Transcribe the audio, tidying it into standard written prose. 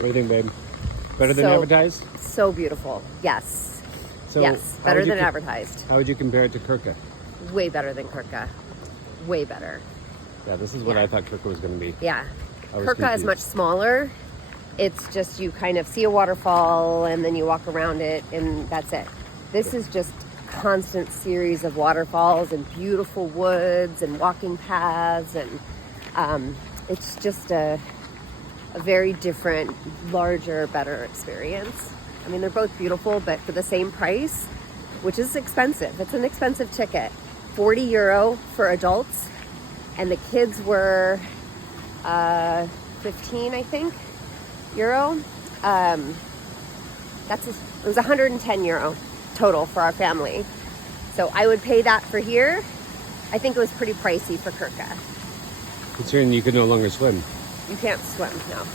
do you think, babe? Better than advertised? So beautiful. Yes. So yes, better than advertised. How would you compare it to Krka? Way better than Krka. Way better. Yeah, this is what I thought Krka was going to be. Yeah. Krka confused. is much smaller. It's just you kind of see a waterfall and then you walk around it and that's it. This is just constant series of waterfalls and beautiful woods and walking paths, and it's just a very different, larger, better experience. I mean, they're both beautiful, but for the same price, which is expensive. It's an expensive ticket. €40 for adults, and the kids were 15, I think, euro. It was €110 total for our family. So I would pay that for here. I think it was pretty pricey for Krka. Considering you could no longer swim. You can't swim, no.